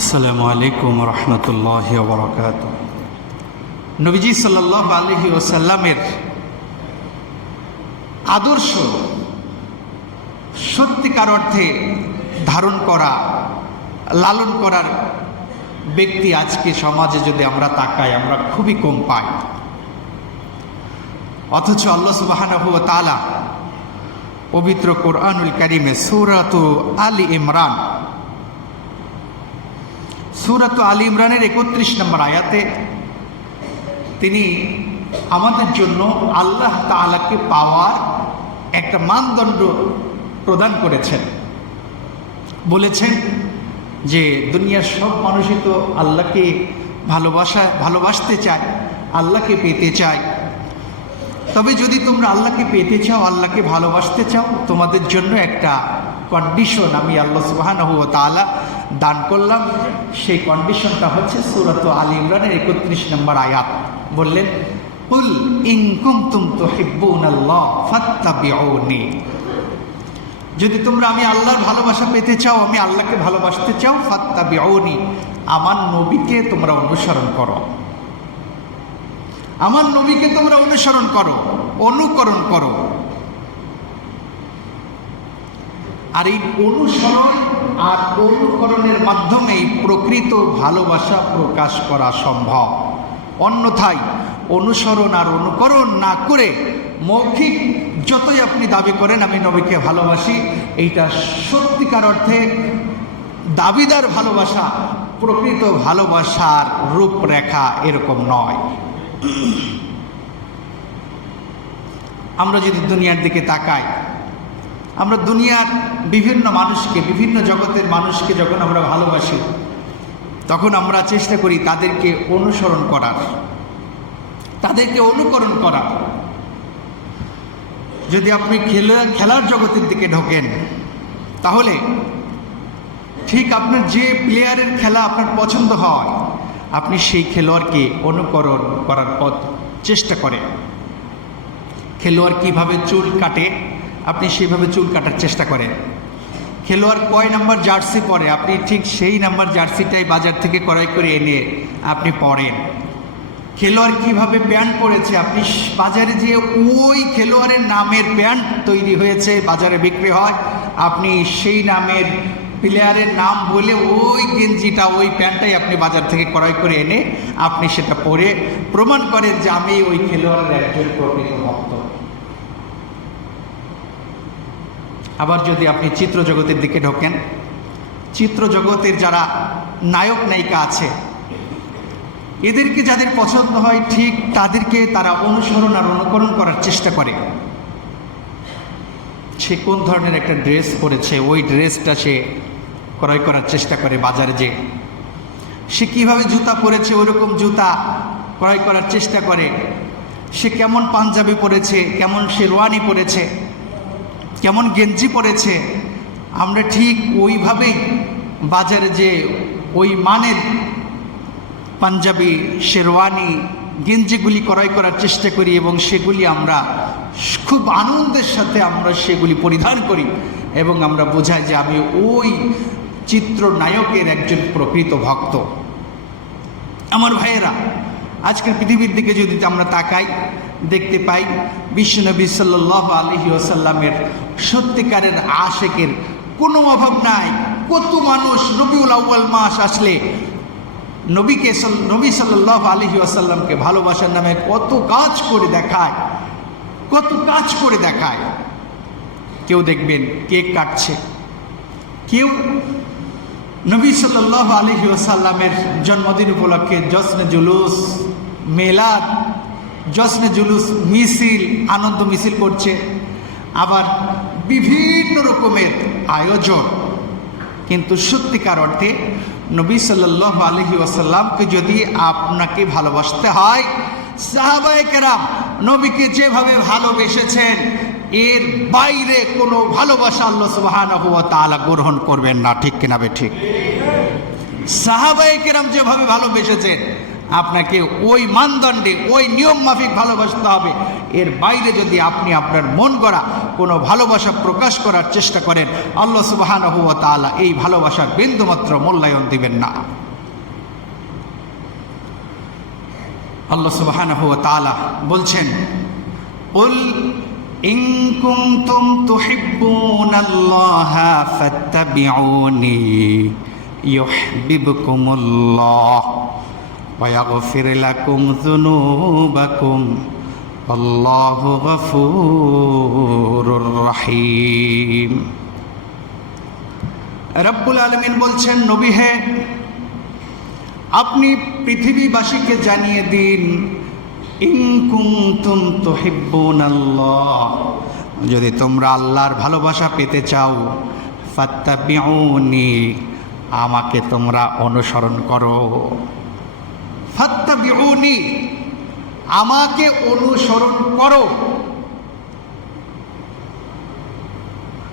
আসসালামু আলাইকুম রহমতুল্লাহি ওয়া বারাকাতুহু। নবীজি সাল্লাল্লাহু আলাইহি ওয়াসাল্লামের আদর্শ সত্যিকার অর্থে ধারণ করা, লালন করার ব্যক্তি আজকে সমাজে যদি আমরা তাকাই, আমরা খুবই কম পাই। অথচ আল্লাহ সুবহানাহু ওয়া তাআলা পবিত্র কোরআনুল কারীমে সূরাতু আলী ইমরান ইমরানের 31 নম্বর আয়াতে তিনি আমাদের জন্য আল্লাহ তাআলাকে পাওয়ার একটা মানদণ্ড প্রদান করেছেন। বলেছেন যে দুনিয়ার সব মানুষই তো আল্লাহকে ভালোবাসতে চায়, আল্লাহকে পেতে চায়। তবে যদি তোমরা আল্লাহকে পেতে চাও, আল্লাহকে ভালোবাসতে চাও, তোমাদের জন্য একটা কন্ডিশন আমি আল্লাহ সুবহানাহু ওয়া তাআলা দান করলাম। সেই কন্ডিশনটা হচ্ছে সূরাত আলী ইমরানের 31 নম্বর আয়াত। বললেন, কুল ইন কুনতুম তুহিব্বুনাল্লাহ ফাত্তাবিউনি। যদি তোমরা আমি আল্লাহর ভালোবাসা পেতে চাও, আমি আল্লাহকে ভালোবাসতে চাও, ফাত্তাবিউনি, আমার নবীকে তোমরা অনুসরণ করো। আমার নবীকে তোমরা অনুসরণ করো, অনুকরণ করো। আর এই অনুসরণ আর অনুকরণের মাধ্যমেই প্রকৃত ভালোবাসা প্রকাশ করা সম্ভব। অন্যথায় অনুসরণ আর অনুকরণ না করে মৌখিক যতই আপনি দাবি করেন আমি নবীকে ভালোবাসি, এইটা সত্যিকার অর্থে দাবিদার ভালোবাসা, প্রকৃত ভালোবাসার রূপরেখা এরকম নয়। আমরা যদি দুনিয়ার দিকে তাকাই, আমরা দুনিয়ার বিভিন্ন মানুষকে, বিভিন্ন জগতের মানুষকে যখন আমরা ভালোবাসি, তখন আমরা চেষ্টা করি তাদেরকে অনুসরণ করার, তাদেরকে অনুকরণ করার। যদি আপনি খেলার জগতের দিকে ঢোকেন, তাহলে ঠিক আপনার যে প্লেয়ারের খেলা আপনার পছন্দ হয়, আপনি সেই খেলোয়াড়কে অনুকরণ করার চেষ্টা করেন। খেলোয়াড় কীভাবে চুল কাটে, আপনি সেইভাবে চুল কাটার চেষ্টা করেন। খেলোয়াড় কয় নাম্বার জার্সি পরে, আপনি ঠিক সেই নাম্বার জার্সিটাই বাজার থেকে ক্রয় করে এনে আপনি পরেন। খেলোয়াড় কীভাবে প্যান্ট পরেছে, আপনি বাজারে যে ওই খেলোয়াড়ের নামের প্যান্ট তৈরি হয়েছে, বাজারে বিক্রি হয়, আপনি সেই নামের প্লেয়ারের নাম বলে ওই গেঞ্জিটা, ওই প্যান্টটাই আপনি বাজার থেকে ক্রয় করে এনে আপনি সেটা পরে প্রমাণ করেন যে আমি ওই খেলোয়াড়ের একজন প্রকৃত ভক্ত। আবার যদি আপনি চিত্র জগতের দিকে ঢোকেন, চিত্র জগতের যারা নায়ক নায়িকা আছে, এদেরকে যাদের পছন্দ হয় ঠিক তাদেরকে তারা অনুসরণ আর অনুকরণ করার চেষ্টা করে। সে কোন ধরনের একটা ড্রেস পরেছে, ওই ড্রেসটা সে ক্রয় করার চেষ্টা করে বাজারে। যে সে কীভাবে জুতা পরেছে, ওইরকম জুতা ক্রয় করার চেষ্টা করে। সে কেমন পাঞ্জাবি পরেছে, কেমন শেরওয়ানি পরেছে, কেমন গেঞ্জি পরেছে, আমরা ঠিক ওইভাবেই বাজারে যে ওই মানের পাঞ্জাবি, শেরওয়ানি, গেঞ্জিগুলি ক্রয় করার চেষ্টা করি এবং সেগুলি আমরা খুব আনন্দের সাথে আমরা সেগুলি পরিধান করি এবং আমরা বোঝাই যে আমি ওই চিত্রনায়কের একজন প্রকৃত ভক্ত। আমার ভাইয়েরা, আজকের পৃথিবীর দিকে যদি আমরা তাকাই, দেখতে পাই বিশ্বনবী সাল্লাল্লাহু আলাইহি ওয়াসাল্লামের সত্যিকারের আশেকের কোনো অভাব নাই। কত মানুষ রবিউল আউয়াল মাস আসলে নবী সাল্লাল্লাহু আলাইহি ওয়াসাল্লামকে ভালোবাসার নামে কত কাজ করে দেখায়, কত কাজ করে দেখায়। কেউ দেখবেন কেক কাটছে, কেউ নবী সাল্লাল্লাহু আলাইহি ওয়াসাল্লামের জন্মদিন উপলক্ষে জশ্নে জুলুস, মেলাদ, জশ্নে জুলুস, মিছিল, আনন্দ মিছিল করছে। আবার বিভিন্ন রকমের আয়োজন। কিন্তু সত্যিকার অর্থে নবী সাল্লাল্লাহু আলাইহি ওয়াসাল্লামকে যদি আপনাকে ভালোবাসতে হয়, সাহাবায়ে কেরাম নবীকে যেভাবে ভালোবেসেছেন এর বাইরে কোনো ভালোবাসা আল্লাহ সুবহানাহু ওয়া তাআলা গ্রহণ করবেন না। ঠিক কিনা বে ঠিক? সাহাবায়ে কেরাম যেভাবে ভালোবেসেছেন আপনাকে ওই মানদণ্ডে ওই নিয়ম মাফিক ভালোবাসতে হবে। এর বাইরে যদি আপনি আপনার মন গড়া কোনো ভালোবাসা প্রকাশ করার চেষ্টা করেন, আল্লাহ সুবহানাহু ওয়া তাআলা এই ভালোবাসার বিন্দুমাত্র মূল্যায়ন দিবেন না। আল্লাহ সুবহানাহু ওয়া তাআলা বলছেন, কুল ইন কুনতুম তুহিব্বুনাল্লাহা ফাত্তাবিউনি ইউহিব্বুকুমুল্লাহ ওয়া ইয়াগফির লাকুম যুনুবাকুম আল্লাহু গফুরুর রহিম। রব্বুল আলামিন বলছেন, নবী হে, আপনি পৃথিবীবাসীকে জানিয়ে দিন, ইন কুনতুম তুহিব্বুনাল্লাহ, যদি তোমরা আল্লাহর ভালোবাসা পেতে চাও, ফাত্তাবিউনি, আমাকে তোমরা অনুসরণ করো। ফাত্তাবিউনি, আমাকে অনুসরণ করো।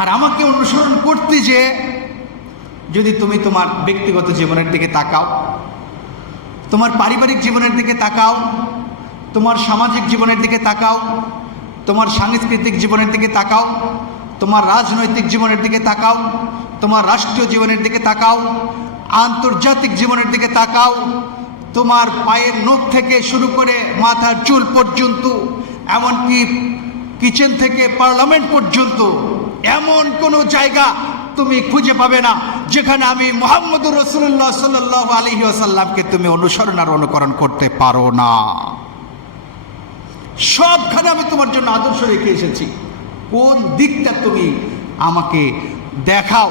আর আমাকে অনুসরণ করতে যে যদি তুমি তোমার ব্যক্তিগত জীবনের দিকে তাকাও, তোমার পারিবারিক জীবনের দিকে তাকাও, তোমার সামাজিক জীবনের দিকে তাকাও, তোমার সাংস্কৃতিক জীবনের দিকে তাকাও, তোমার রাজনৈতিক জীবনের দিকে তাকাও, তোমার রাষ্ট্রীয় জীবনের দিকে তাকাও, আন্তর্জাতিক জীবনের দিকে তাকাও, তোমার পায়ের নখ থেকে শুরু করে মাথার চুল পর্যন্ত, এমনকি কিচেন থেকে পার্লামেন্ট পর্যন্ত এমন কোনো জায়গা তুমি খুঁজে পাবে না যেখানে আমি মুহাম্মদুর রাসূলুল্লাহ সাল্লাল্লাহু আলাইহি ওয়াসাল্লামকে তুমি অনুসরণ আর অনুকরণ করতে পারো না। সবখানে আমি তোমার জন্য আদর্শ রেখে এসেছি। কোন দিকটা তুমি আমাকে দেখাও,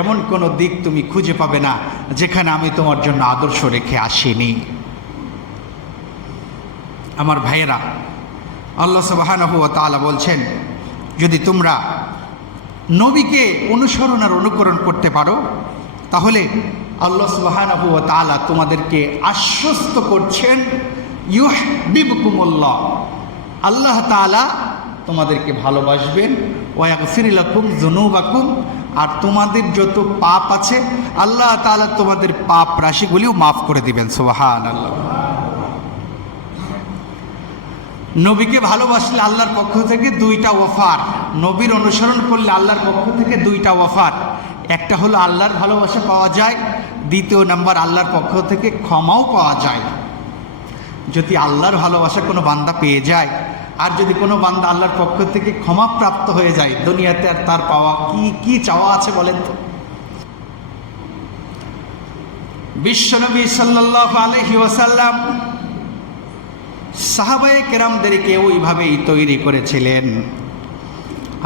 এমন কোনো দিক তুমি খুঁজে পাবে না যেখানে আমি তোমার জন্য আদর্শ রেখে আসিনি। আমার ভাইয়েরা, আল্লাহ সুবহানাহু ওয়া তাআলা বলছেন, যদি তোমরা নবীকে অনুসরণ আর অনুকরণ করতে পারো, তাহলে আল্লাহ সুবহানাহু ওয়া তাআলা তোমাদেরকে আশ্বস্ত করছেন, ইউহিব্বুকুমুল্লাহ, আল্লাহ তাআলা তোমাদেরকে ভালোবাসবেন, ওয়া ইয়াগফির লাকুম যুনুবাকুম, আর তোমাদের যত পাপ আছে আল্লাহ তাআলা তোমাদের পাপ রাশিগুলিও মাফ করে দিবেন। সুবহানাল্লাহ। নবীকে ভালোবাসলে আল্লাহর পক্ষ থেকে দুইটা অফার, নবীর অনুসরণ করলে আল্লাহর পক্ষ থেকে দুইটা অফার। একটা হলো আল্লাহর ভালোবাসা পাওয়া যায়, দ্বিতীয় নাম্বার আল্লাহর পক্ষ থেকে ক্ষমাও পাওয়া যায়। যদি আল্লাহর ভালোবাসা কোনো বান্দা পেয়ে যায়, আর যদি কোনো বান্দা আল্লাহর পক্ষ থেকে ক্ষমা প্রাপ্ত হয়ে যায়, দুনিয়াতে আর তার পাওয়া কি চাওয়া আছে বলেন তো? বিশ্বনবী সাল্লাল্লাহু আলাইহি ওয়াসাল্লাম সাহাবায়ে কেরামদেরকে ওইভাবেই তৈরি করেছিলেন,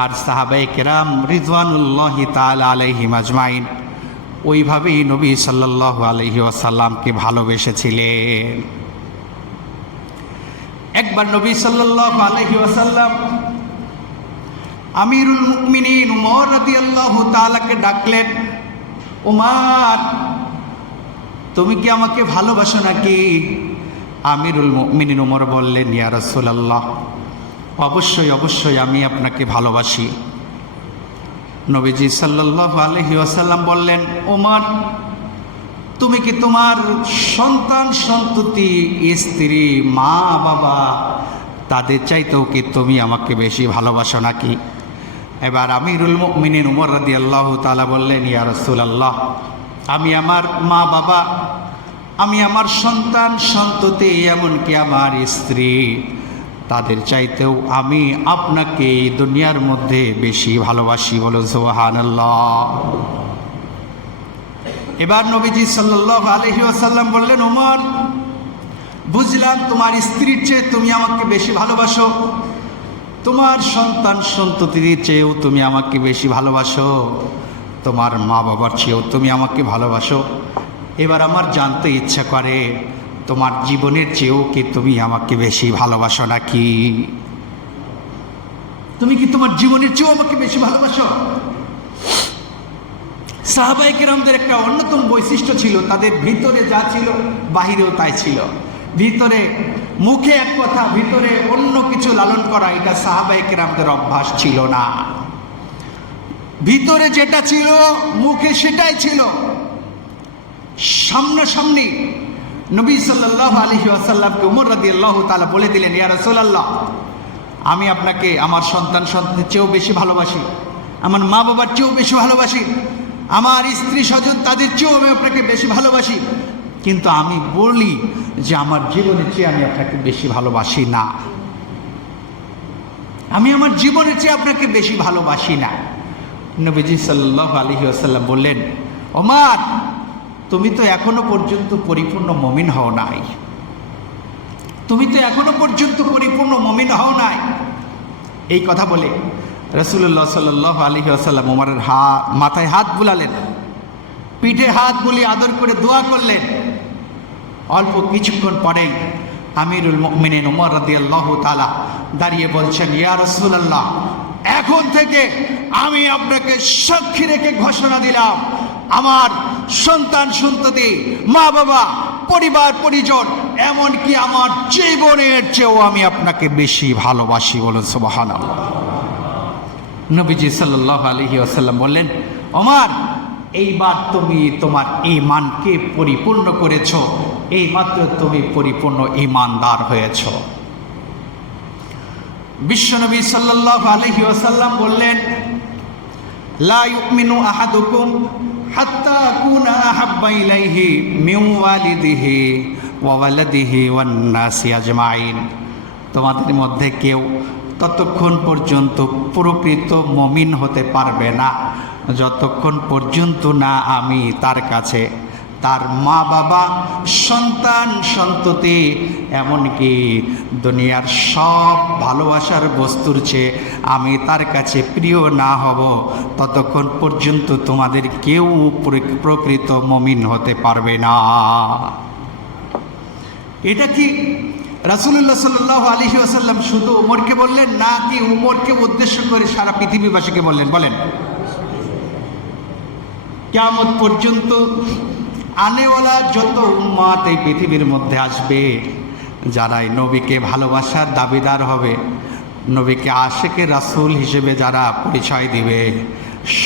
আর সাহাবায়ে কেরাম রিজওয়ানুল্লাহি তাআলা আলাইহিম আজমাইন ওইভাবেই নবী সাল্লাল্লাহু আলাইহি ওয়াসাল্লামকে ভালোবেসেছিলেন। একবার নবী সাল্লাল্লাহু আলাইহি ওয়াসাল্লাম আমিরুল মুমিনিন উমর রাদিয়াল্লাহু তাআলাকে ডাকলেন, উমর, তুমি কি আমাকে ভালোবাসো নাকি? আমিরুল মুমিনিন উমর বললেন, ইয়া রাসূলুল্লাহ, অবশ্যই অবশ্যই আমি আপনাকে ভালোবাসি। নবীজি সাল্লাল্লাহু আলাইহি ওয়াসাল্লাম বললেন, উমর, তুমি কি তোমার সন্তান সন্ততি, স্ত্রী, মা বাবা, তাদের চাইতেও কি তুমি আমাকে বেশি ভালোবাসো নাকি? এবার আমিরুল মুমিনিন উমর রাদিয়াল্লাহু তাআলা বললেন, ইয়া রাসূলুল্লাহ, আমি আমার মা বাবা, আমি আমার সন্তান সন্ততি, এমনকি আমার স্ত্রী, তাদের চাইতেও আমি আপনাকে এই দুনিয়ার মধ্যে বেশি ভালোবাসি। বলো সুবহানাল্লাহ। এবার নবীজি সাল্লাল্লাহু আলাইহি ওয়াসাল্লাম বললেন, ওমর, বুঝলাম তোমার স্ত্রীর চেয়ে তুমি আমাকে বেশি ভালোবাসো, তোমার সন্তান সন্ততির চেয়েও তুমি আমাকে বেশি ভালোবাসো, তোমার মা বাবার চেয়েও তুমি আমাকে ভালোবাসো। এবার আমার জানতে ইচ্ছা করে, তোমার জীবনের চেয়েও কি তুমি আমাকে বেশি ভালোবাসো নাকি? তুমি কি তোমার জীবনের চেয়েও আমাকে বেশি ভালোবাসো? সাহাবায়ে কেরামদের একটা অন্যতম বৈশিষ্ট্য ছিল, তাদের ভিতরে যা ছিল বাহিরেও তাই ছিল। ভিতরে মুখে এক কথা, ভিতরে অন্য কিছু লালন করা, এটা সাহাবায়ে কেরামদের অভ্যাস ছিল না। ভিতরে যেটা ছিল মুখে সেটাই ছিল। সামনাসামনি নবী সাল্লাল্লাহু আলাইহি ওয়াসাল্লামকে ওমর রাদিয়াল্লাহু তাআলা বলে দিলেন, ইয়া রাসূলুল্লাহ, আমি আপনাকে আমার সন্তানের চেয়েও বেশি ভালোবাসি, আমার মা বাবার চেয়েও বেশি ভালোবাসি, আমার স্ত্রী স্বজন তাদের চেয়েও আমি আপনাকে বেশি ভালোবাসি, কিন্তু আমি বলি যে আমার জীবনের চেয়ে আমি আপনাকে বেশি ভালোবাসি না, আমি আমার জীবনের চেয়ে আপনাকে বেশি ভালোবাসি না। নবীজি সাল্লাল্লাহু আলাইহি ওয়াসাল্লাম বললেন, ওমর, তুমি তো এখনো পর্যন্ত পরিপূর্ণ মুমিন হও নাই, তুমি তো এখনো পর্যন্ত পরিপূর্ণ মুমিন হও নাই। এই কথা বলে রাসূলুল্লাহ সাল্লাল্লাহু আলাইহি ওয়াসাল্লাম ওমরের মাথায় হাত বুলালেন, পিঠে হাত বুলিয়ে আদর করে দোয়া করলেন। অল্প কিছুক্ষণ পরেই আমিরুল মুমিনিন ওমর রাদিয়াল্লাহু তাআলা দাঁড়িয়ে বলছেন, ইয়া রাসূলুল্লাহ, এখন থেকে আমি আপনাকে সাক্ষী রেখে ঘোষণা দিলাম, আমার সন্তান সন্ততি, মা বাবা, পরিবার পরিজন, এমনকি আমার জীবনের চেয়েও আমি আপনাকে বেশি ভালোবাসি। বলুন সুবহানাল্লাহ। নবীজি সাল্লাল্লাহু আলাইহি ওয়াসাল্লাম বললেন, ওমর, এইবার তুমি তোমার ঈমানকে পরিপূর্ণ করেছো, এইমাত্র তুমি পরিপূর্ণ ঈমানদার হয়েছো। বিশ্বনবী সাল্লাল্লাহু আলাইহি ওয়াসাল্লাম বললেন, লা ইউমিনু আহাদুকুম হাত্তা আকুনা আহাব্বা ইলাইহি মিন ওয়ালিদিহি ওয়া ওয়ালাদিহি ওয়ান নাসি আজমাইন। তোমাদের মধ্যে কেউ ততক্ষণ পর্যন্ত প্রকৃত মুমিন হতে পারবে না যতক্ষণ পর্যন্ত না আমি তার কাছে তার মা বাবা, সন্তান সন্ততি, এমনকি দুনিয়ার সব ভালোবাসার বস্তুর চেয়ে আমি তার কাছে প্রিয় না হব, ততক্ষণ পর্যন্ত তোমাদের কেউ প্রকৃত মুমিন হতে পারবে না। এটা কি রাসূলুল্লাহ সাল্লাল্লাহু আলাইহি ওয়াসাল্লাম শুধু ওমরকে বললেন, না কি ওমরকে উদ্দেশ্য করে সারা পৃথিবীবাসীকে বললেন? বলেন। কিয়ামত পর্যন্ত আনেওয়ালা যত উম্মত এই পৃথিবীর মধ্যে আসবে, যারাই নবীকে ভালোবাসার দাবিদার হবে, নবীকে আশেকে রাসূল হিসেবে যারা পরিচয় দিবে,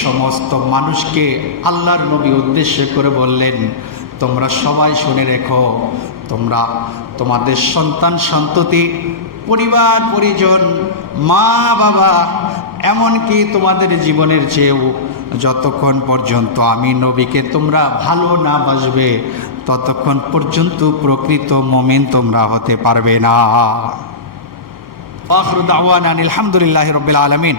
সমস্ত মানুষকে আল্লাহর নবী উদ্দেশ্য করে বললেন, তোমরা সবাই শুনে রেখো, তোমরা তোমাদের সন্তান সন্ততি, পরিবার পরিজন, মা বাবা, এমনকি তোমাদের জীবনের চেয়েও যতক্ষণ পর্যন্ত আমি নবীকে তোমরা ভালো না বাসবে, ততক্ষণ পর্যন্ত প্রকৃত মুমিন তোমরা হতে পারবে না। আখিরু দাওয়ানা আলহামদুলিল্লাহি রাব্বিল আলামিন।